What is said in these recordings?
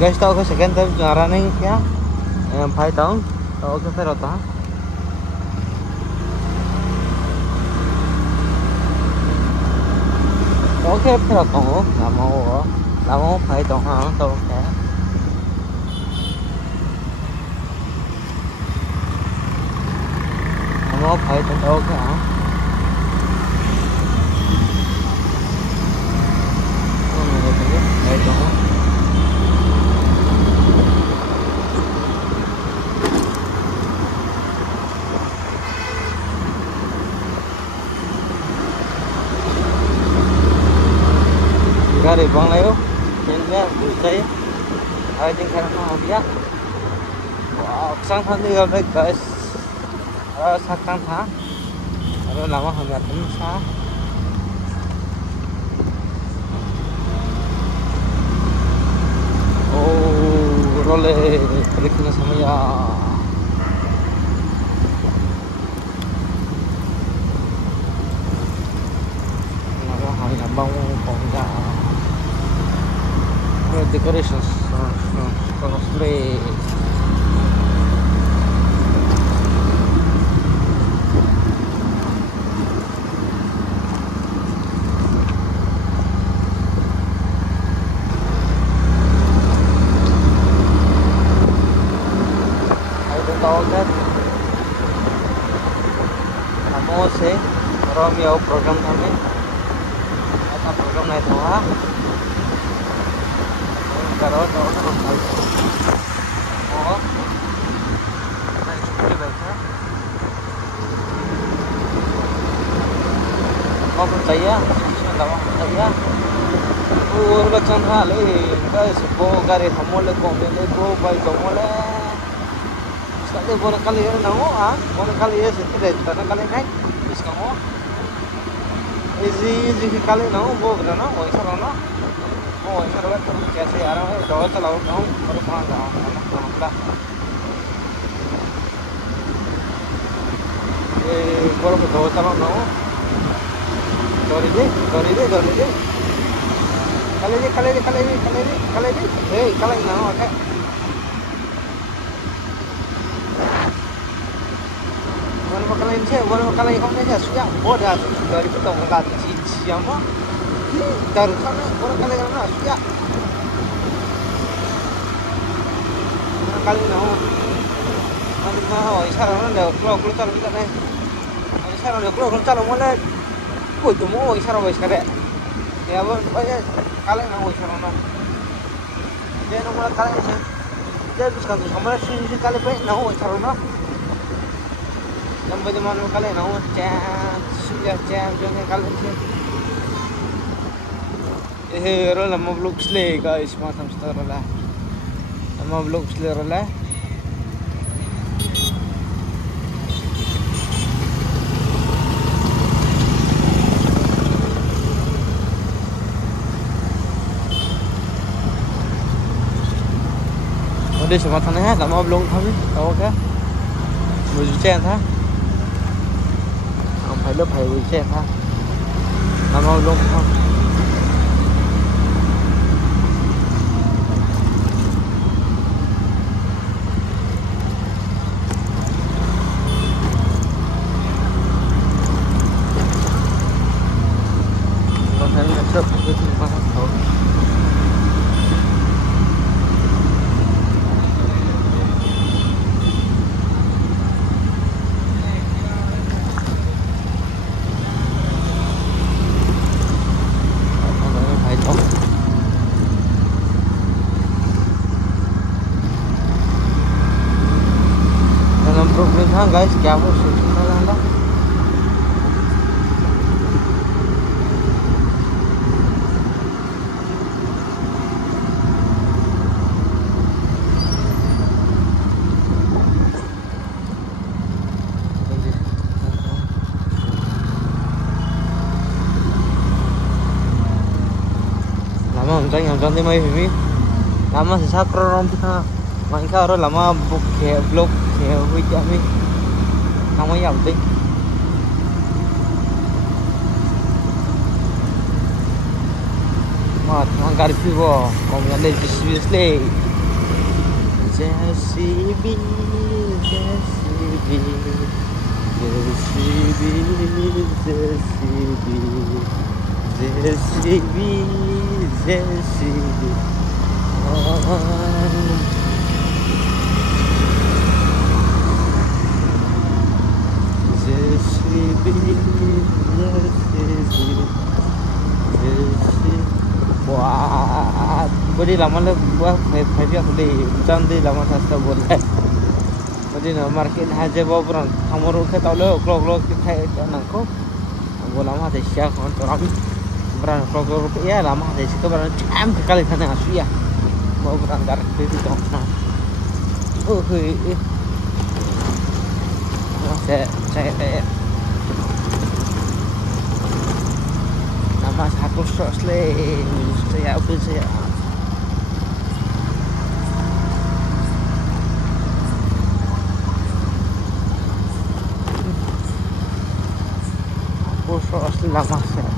guys tao ke second time juara nih क्या भाई tao के फिर होता ओके फिर होता हूँ làm phải tao hả tao cái làm phải tao cái hả đây đó Gari bang layo, ini bucai, ada yang kena apa ya? Wow, sang thang ni apa guys? Sakang thang, ada lama kami akan sa. Oh, role keriknya sama ya. Lama kami abang pongja. Decorations cosplay ayo tahu kan kamu sih Romeo program kami atau program naik bawah करो तो और स्कूटी बैठा और चाहिए दवा चाहिए और बच्चन था ले गाइस वो गाड़ी हमले को ले को भाई तो मोले साथे बोल कल ये ना हो हां बोल कल ये सिर्फ तना कल नहीं इसका हो इजी कल ना हो वो ना वैसा ना oh ini kalau कैसे आ रहा है दौड़ चलाओ गाँव और वहाँ जाओ ये बोलो कि दौड़ चलाओ ना हो दौड़ी दे कले ना हो क्या बोलो कले हम नहीं सुया बहुत है दौड़ी तो होगा चीज़ हम Taruh sana, orang kali mana ya? Orang kali nahu, nanti nahu, isyarat mana dah, kalau calo kita nih, isyarat dah, kalau calo mana, kau tu mau isyarat boleh sekarang, ya bang, banyak kali nahu isyarat mana, dia nomor kali ni, dia tu sekarang tu sama sih kali banyak nahu isyarat mana, yang bagaimana kali nahu, sudah jangan kali ni. Hero lama vlog slay guys macam seterusnya lah lama vlog slay lah udah semua tanahnya lama vlog kami tahu क्या मुझे चैन था हम पहले भाई मुझे चैन था lama vlog था guys, क्या वो सोचना लगा lama không thấy mấy phim lama sẽ sát pro kita main karo lama book kayak vlog kayak video mi không có dòng tin mà thằng cà phê còn nhận lên seriously JCB, JCB, JCB, JCB, JCB, JCB. Wah, body lama le buah phải việc đi chân đi lama thắt sao buồn đấy. Body nó market haja bawa perang, kamu ke tahu le klok kita nangko. Buat lama thì siapa kan orang perang klok ya lama thì kita perang jam kali sana asu ya. Bawa perang dar ke itu nah. Oh hei. Saya nama satu sosle saya apa saya aku sosle lama saya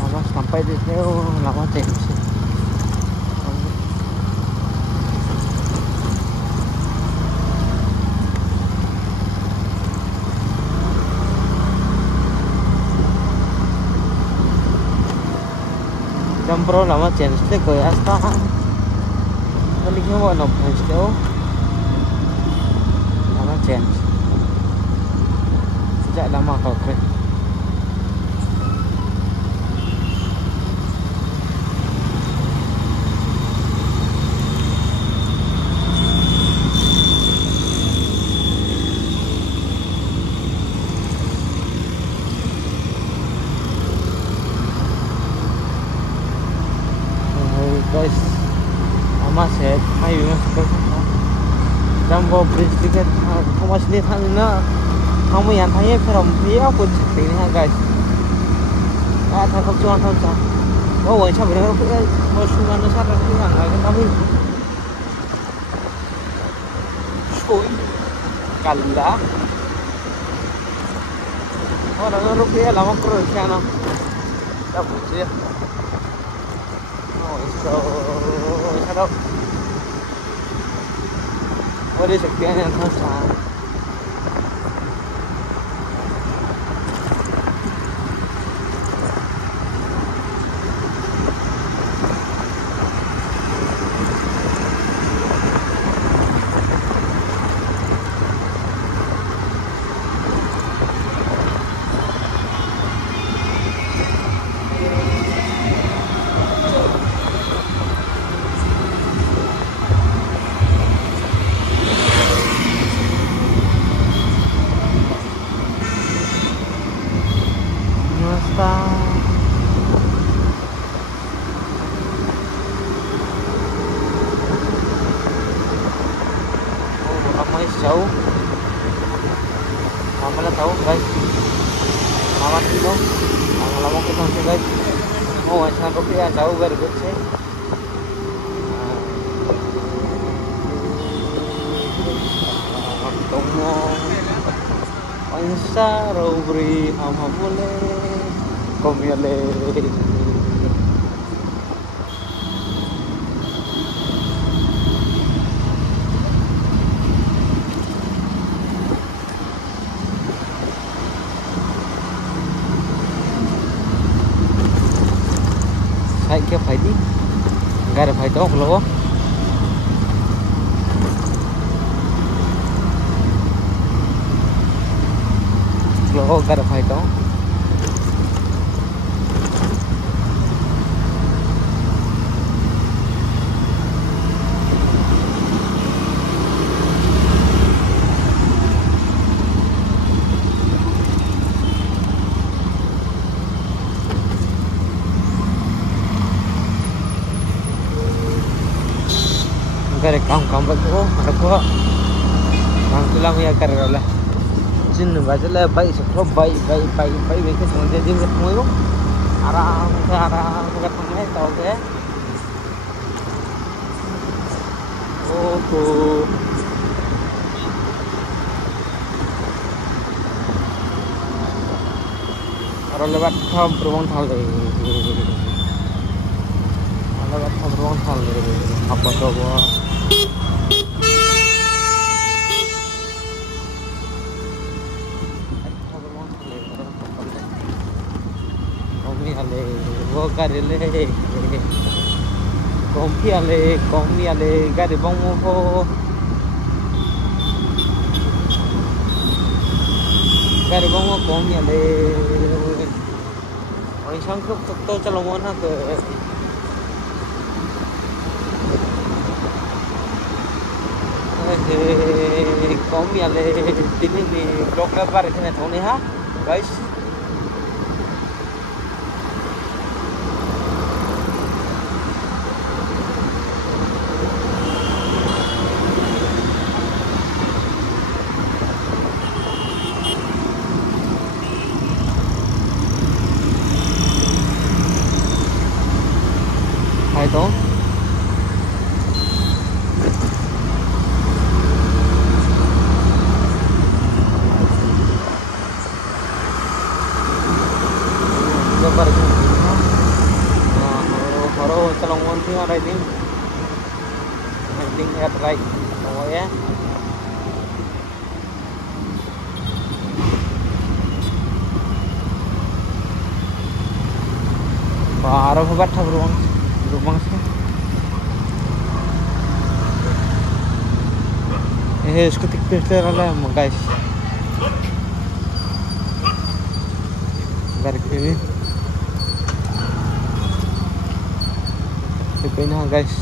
lama sampai di sini lama tensi Jambro lama chance te koi asta balik mo no chance te o lama chance sejak lama kau kre guys ama set highway में सकता Jambro bridge ticket हम असली था ना हम यहाँ था ये फिर हम ये कुछ नहीं है guys था कब चुना था वो वही सब रहे वो सुना न सारा नहीं है लेकिन अभी कोई कल्ला और अगर रुपया लामा करो क्या ना तब मुझे so sao what is it again first time jauh lama tahu guys lama itu lama kita nanti guys oh sana kopi ya jauh berbeda sih tomo pansa robri ama boleh komiale Hai kia phải đi gai là phải tốt luôn lo gai là phải tốt करे काम बको रखो काम तुला मैं कर रहा जिन बजले भाई सब भाई के समझे दिन को आराम से थमे तो के ओहो और लेबार थाम प्रमाण थाल दे लेबार थाम प्रमाण थाल दे apa coba go gari le kompi ale gari bang mo po gari bang mo kompi ale orang sangkup to chalo mo na ke kompi ale tini ni blok ka par kene thone ha guys hai to gambar horo calong monti riding at right oh ya baru buat rumah इसको पिछले वाला है गाइस घर के पे ना गाइस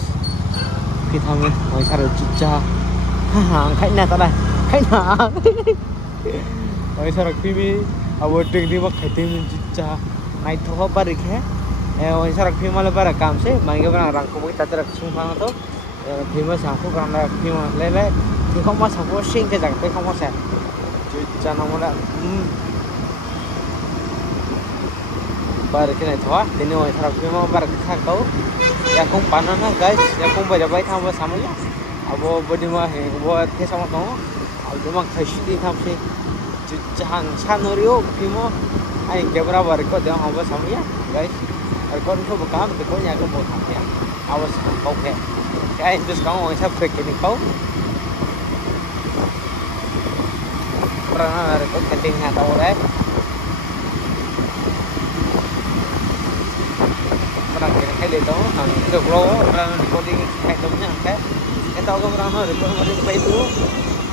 कि थमे होय सारो चिचा हां खाइना तला खाइना होय सारो पिबी अब टेक्निक बा खाइते में चिचा नाइ थो पर रखे होय सारो पि माले पर काम से मांगे बना रंग को तातर सुंफा तो फेमस आखो करना फेमस ले không có sắm sinh cái dạng không có sẻ cho nó muốn là cái này thoát thì nếu thằng cái mà bar cái khác cấu ya không bán nó guys ya không phải là bay tham gia sắm nhá abo body mà hệ abo thế xong nó abo mà khai đi tham si chẳng sanorio khi mà anh camera bar có để họ sắm nhá guys con không có cam thì có nhà có một thằng nhá abo ok cái just có ngồi sắp fake cái cấu pernah record keting atau oleh pernah kira để đó hàng được lô pernah recording hay giống như cái tao có pernah recording bay dulu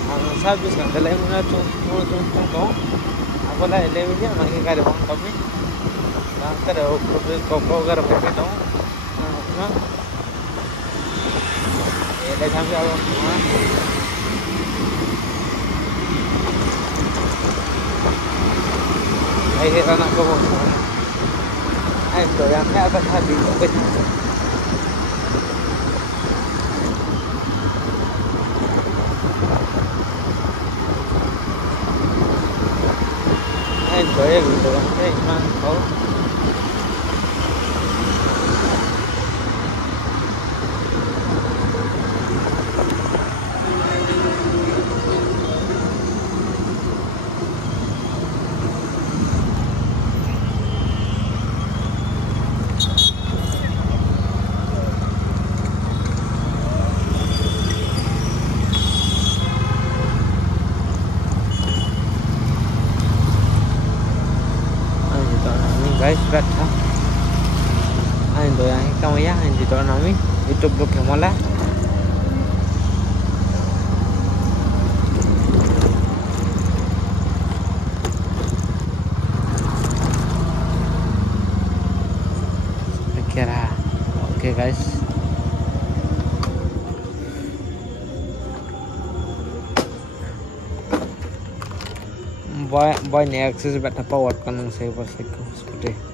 hàng sao bisa kan dalam mana chung to aku lah levelnya lagi gak ada bang kami nah kada kau gara pakai to nah dah sampai awak ai anak ko ai to yang saya agak habis ke ai to ya gitu kan man ko guys berat ha ain do yang kamu ya ain di tol nami YouTube blog yang mola kira oke guys banyak akses beta power kan saya pas seperti